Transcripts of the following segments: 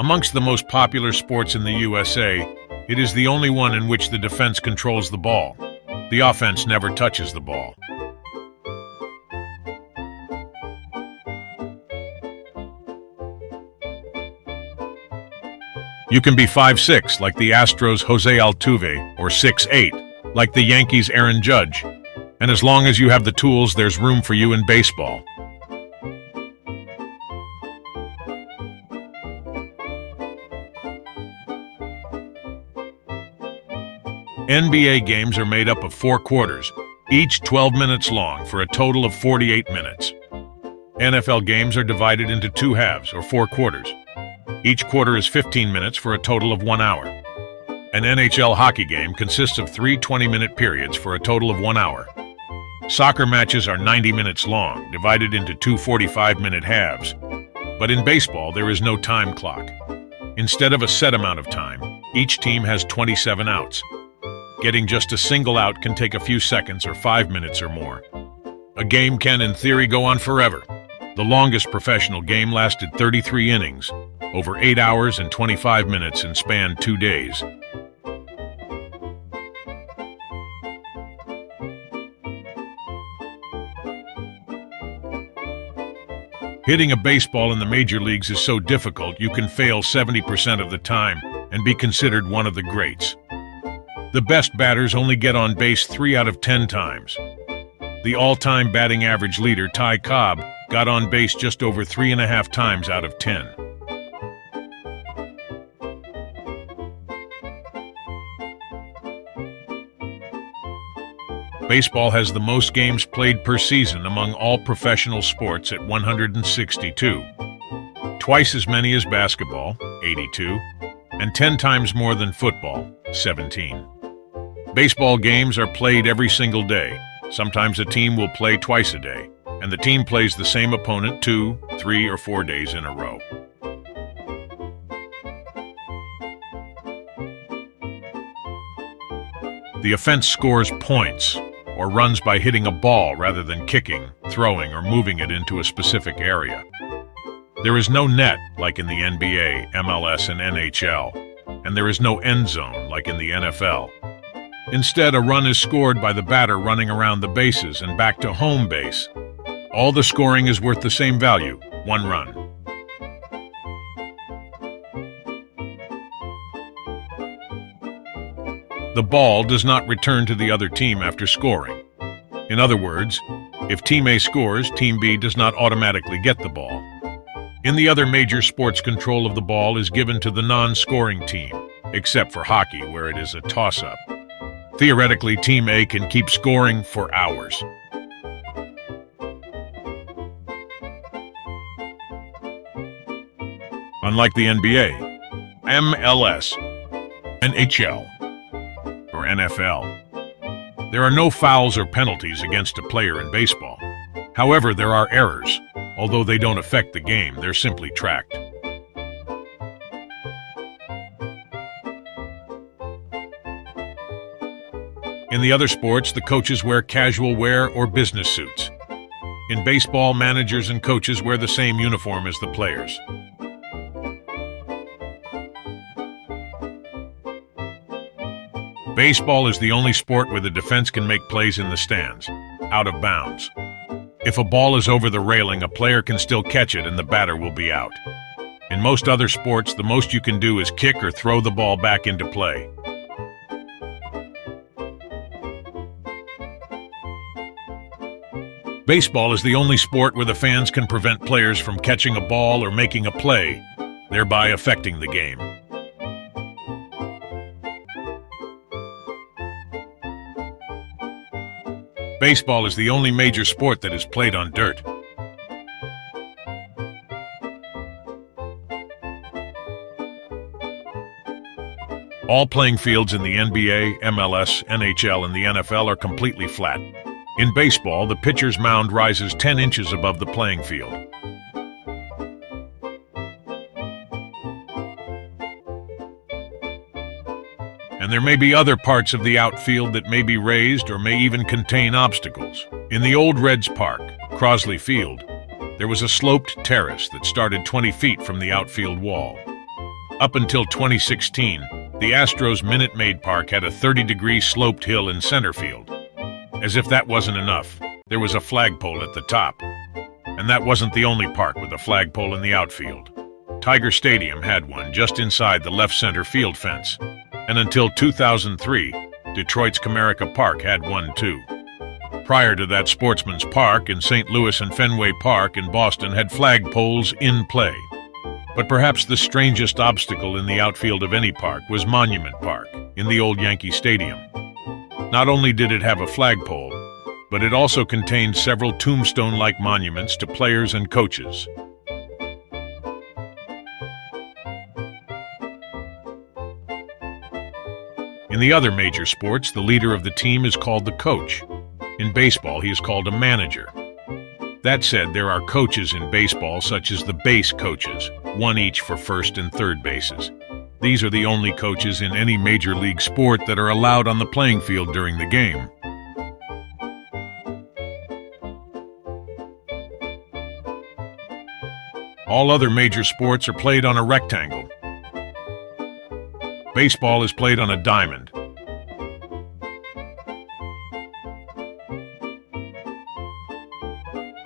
Amongst the most popular sports in the USA, it is the only one in which the defense controls the ball. The offense never touches the ball. You can be 5'6", like the Astros' Jose Altuve, or 6'8", like the Yankees' Aaron Judge. And as long as you have the tools, there's room for you in baseball. NBA games are made up of 4 quarters, each 12 minutes long for a total of 48 minutes. NFL games are divided into 2 halves, or 4 quarters. Each quarter is 15 minutes for a total of 1 hour. An NHL hockey game consists of 3 20-minute periods for a total of 1 hour. Soccer matches are 90 minutes long, divided into 2 45-minute halves. But in baseball, there is no time clock. Instead of a set amount of time, each team has 27 outs. Getting just a single out can take a few seconds or 5 minutes or more. A game can, in theory, go on forever. The longest professional game lasted 33 innings, over 8 hours and 25 minutes, and spanned 2 days. Hitting a baseball in the major leagues is so difficult you can fail 70% of the time and be considered one of the greats. The best batters only get on base 3 out of 10 times. The all-time batting average leader, Ty Cobb, got on base just over 3.5 times out of 10. Baseball has the most games played per season among all professional sports at 162. Twice as many as basketball, 82, and 10 times more than football, 17. Baseball games are played every single day. Sometimes a team will play twice a day, and the team plays the same opponent 2, 3, or 4 days in a row. The offense scores points or runs by hitting a ball rather than kicking, throwing, or moving it into a specific area. There is no net like in the NBA, MLS, and NHL, and there is no end zone like in the NFL. Instead, a run is scored by the batter running around the bases and back to home base. All the scoring is worth the same value, 1 run. The ball does not return to the other team after scoring. In other words, if Team A scores, Team B does not automatically get the ball. In the other major sports, control of the ball is given to the non-scoring team, except for hockey, where it is a toss-up. Theoretically, Team A can keep scoring for hours. Unlike the NBA, MLS, NHL, or NFL, there are no fouls or penalties against a player in baseball. However, there are errors. Although they don't affect the game, they're simply tracked. In the other sports, the coaches wear casual wear or business suits. In baseball, managers and coaches wear the same uniform as the players. Baseball is the only sport where the defense can make plays in the stands, out of bounds. If a ball is over the railing, a player can still catch it and the batter will be out. In most other sports, the most you can do is kick or throw the ball back into play. Baseball is the only sport where the fans can prevent players from catching a ball or making a play, thereby affecting the game. Baseball is the only major sport that is played on dirt. All playing fields in the NBA, MLS, NHL, and the NFL are completely flat. In baseball, the pitcher's mound rises 10 inches above the playing field. And there may be other parts of the outfield that may be raised or may even contain obstacles. In the old Reds Park, Crosley Field, there was a sloped terrace that started 20 feet from the outfield wall. Up until 2016, the Astros Minute Maid Park had a 30-degree sloped hill in center field. As if that wasn't enough, there was a flagpole at the top. And that wasn't the only park with a flagpole in the outfield. Tiger Stadium had one just inside the left center field fence. And until 2003, Detroit's Comerica Park had one too. Prior to that, Sportsman's Park in St. Louis and Fenway Park in Boston had flagpoles in play. But perhaps the strangest obstacle in the outfield of any park was Monument Park in the old Yankee Stadium. Not only did it have a flagpole, but it also contained several tombstone-like monuments to players and coaches. In the other major sports, the leader of the team is called the coach. In baseball, he is called a manager. That said, there are coaches in baseball such as the base coaches, one each for first and third bases. These are the only coaches in any major league sport that are allowed on the playing field during the game. All other major sports are played on a rectangle. Baseball is played on a diamond.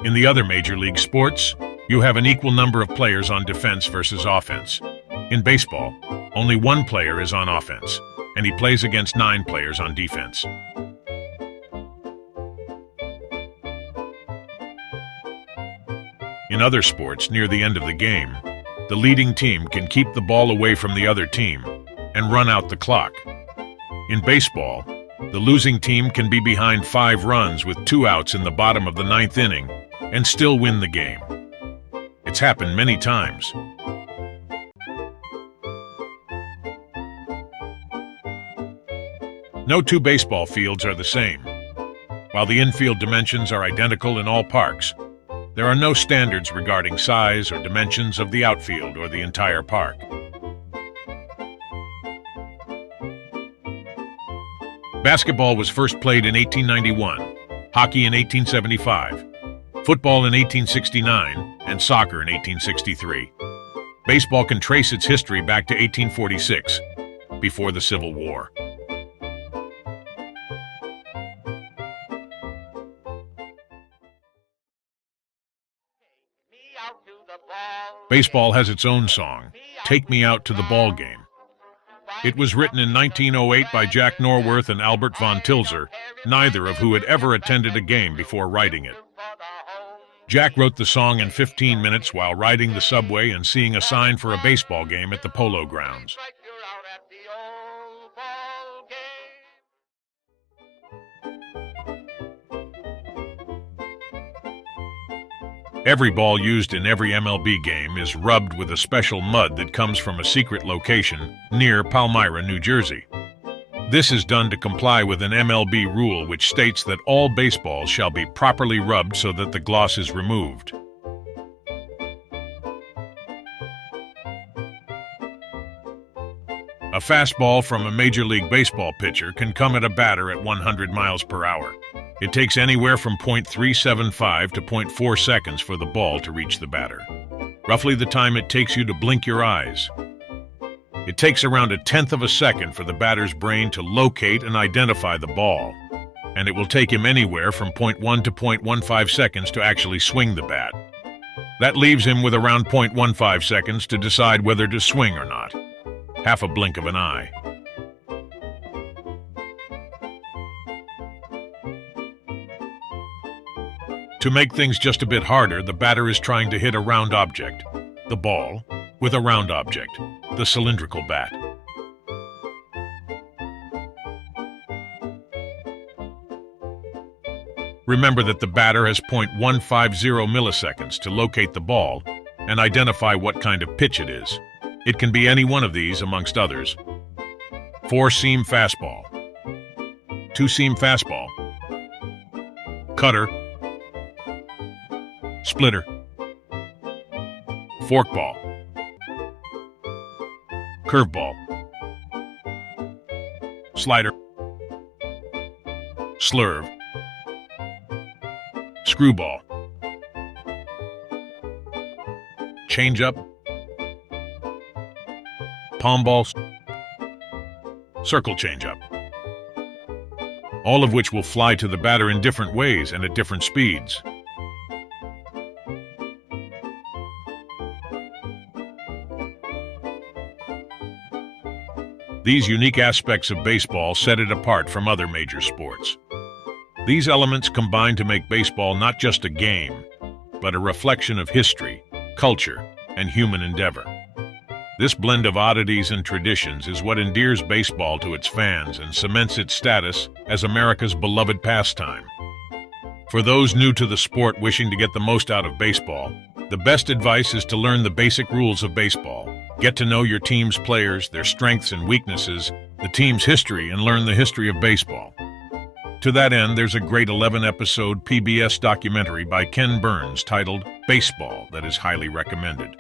In the other major league sports, you have an equal number of players on defense versus offense. In baseball, only one player is on offense, and he plays against 9 players on defense. In other sports, near the end of the game, the leading team can keep the ball away from the other team and run out the clock. In baseball, the losing team can be behind 5 runs with 2 outs in the bottom of the 9th inning and still win the game. It's happened many times. No 2 baseball fields are the same. While the infield dimensions are identical in all parks, there are no standards regarding size or dimensions of the outfield or the entire park. Basketball was first played in 1891, hockey in 1875, football in 1869, and soccer in 1863. Baseball can trace its history back to 1846, before the Civil War. Baseball has its own song, "Take Me Out to the Ball Game." It was written in 1908 by Jack Norworth and Albert von Tilzer, neither of who had ever attended a game before writing it. Jack wrote the song in 15 minutes while riding the subway and seeing a sign for a baseball game at the Polo Grounds. Every ball used in every MLB game is rubbed with a special mud that comes from a secret location near Palmyra, New Jersey. This is done to comply with an MLB rule which states that all baseballs shall be properly rubbed so that the gloss is removed. A fastball from a Major League Baseball pitcher can come at a batter at 100 miles per hour. It takes anywhere from 0.375 to 0.4 seconds for the ball to reach the batter, roughly the time it takes you to blink your eyes. It takes around 1/10 of a second for the batter's brain to locate and identify the ball, and it will take him anywhere from 0.1 to 0.15 seconds to actually swing the bat. That leaves him with around 0.15 seconds to decide whether to swing or not, half a blink of an eye. To make things just a bit harder, the batter is trying to hit a round object, the ball, with a round object, the cylindrical bat. Remember that the batter has 0.150 milliseconds to locate the ball and identify what kind of pitch it is. It can be any one of these amongst others. 4-seam fastball, 2-seam fastball, cutter, splitter, forkball, curveball, slider, slurve, screwball, changeup, palm ball, circle changeup, all of which will fly to the batter in different ways and at different speeds. These unique aspects of baseball set it apart from other major sports. These elements combine to make baseball not just a game, but a reflection of history, culture, and human endeavor. This blend of oddities and traditions is what endears baseball to its fans and cements its status as America's beloved pastime. For those new to the sport wishing to get the most out of baseball, the best advice is to learn the basic rules of baseball. Get to know your team's players, their strengths and weaknesses, the team's history, and learn the history of baseball. To that end, there's a great 11-episode PBS documentary by Ken Burns titled Baseball that is highly recommended.